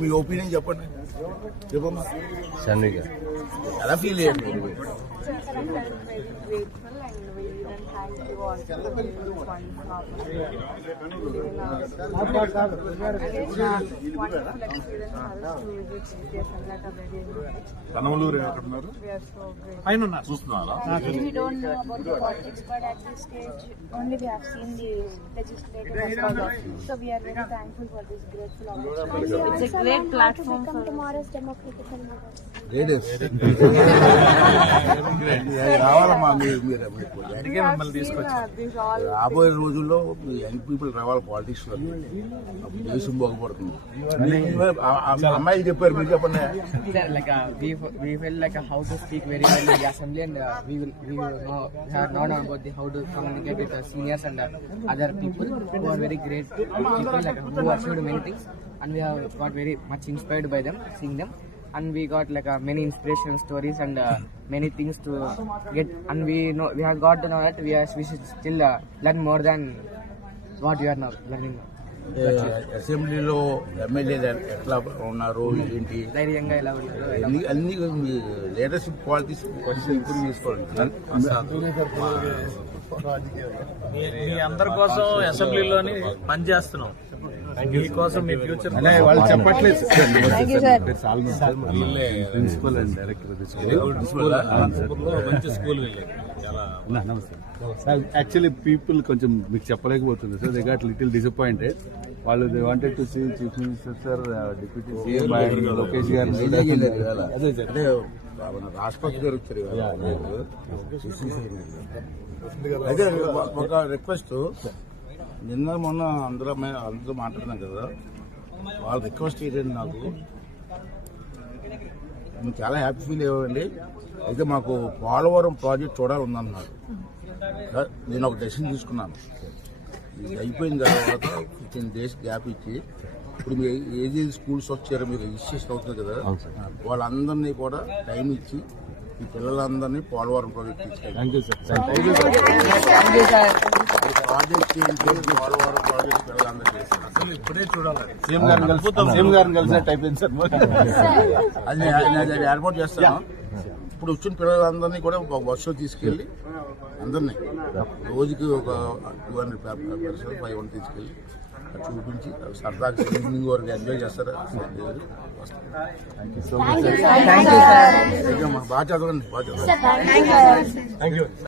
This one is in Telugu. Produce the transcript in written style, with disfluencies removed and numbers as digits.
మీ ఒపీనియన్ చెప్పండి. చెప్పమ్మా. షన్విక ఎలా ఫీల్ అయ్యండి? కనమలూరు ఎక్కడున్నారు? చూస్తున్నారా? We don't know about the politics, but at this stage only we have seen the legislative aspect. So we are very thankful for this grateful opportunity. It's a great platform for tomorrow's democratic endeavors. రావాలమ్మా. రాబోయే రోజుల్లో యంగ్ పీపుల్ రావాలి పాలిటిక్స్ లో, దేశం బాగుపడుతుంది. అమ్మాయిలు చెప్పారు, మీరు చెప్పండి. We felt like how to speak very well in the assembly, and we have known about how to communicate with the seniors and other people who are very great people, like who achieved many things, and we have got very much inspired by them, seeing them, and we got like many inspirational stories and many things to get, and we have got to know that we should still learn more than what we are now learning now. అసెంబ్లీలో ఎమ్మెల్యేలు ఎట్లా ఉన్నారు, ఏంటి, ధైర్యంగా ఎలా ఉంటారు, అన్ని లీడర్షిప్ క్వాలిటీస్ ఇంప్రూవ్ చేసుకోవాలి. మీ అందరి కోసం అసెంబ్లీలోని పనిచేస్తున్నాం. మీకోసం మీ ఫ్యూచర్ వాళ్ళు చెప్పట్లేదు. ప్రిన్సిపల్ అండ్ డైరెక్టర్ మంచి స్కూల్ వెళ్ళారు. నమస్తే సార్. యాక్చువల్లీ పీపుల్ కొంచెం మీకు చెప్పలేకపోతుంది sir. They got little disappointed. వాళ్ళు they wanted to see chief minister sir, deputy CM Lokesh garu. అదే అంటే రాష్ట్రపతి గారు వచ్చారు. అయితే ఒక రిక్వెస్ట్, నిన్న మొన్న అందరూ మాట్లాడినాం కదా, వాళ్ళ రిక్వెస్ట్ ఏంటంటే, నాకు మేము చాలా హ్యాపీ ఫీల్ అయ్యండి. అయితే మాకు పోలవరం ప్రాజెక్ట్ చూడాలన్నారు. నేను ఒక డెసిషన్ తీసుకున్నాను. ఇది అయిపోయిన తర్వాత 15 days గ్యాప్ ఇచ్చి, ఇప్పుడు మీరు ఏది స్కూల్స్ వచ్చారో మీరు రిజిస్ట్రేషన్ అవుతుంది కదా, వాళ్ళందరినీ కూడా టైం ఇచ్చి ఈ పిల్లలందరినీ పోలవరం ప్రాజెక్ట్ తీసుకెళ్ళి ప్రాజెక్ట్ ఏంటి, పోలవరం ప్రాజెక్ట్ పిల్లలందరూ అసలు ఇప్పుడే చూడాలి. సీఎం గారిని కలిసినట్టు అయిపోయింది సార్. అది ఏర్పాటు చేస్తాను. ఇప్పుడు వచ్చిన పిల్లలందరినీ కూడా ఒక బస్సులో తీసుకెళ్ళి అందరినీ రోజుకి ఒక 200 పేపర్స్ 500 తీసుకెళ్ళి చూపించి సరదాగా ఈవినింగ్ వరకు ఎంజాయ్ చేస్తారు. బాగా చదవండి, బాగా చదవండి.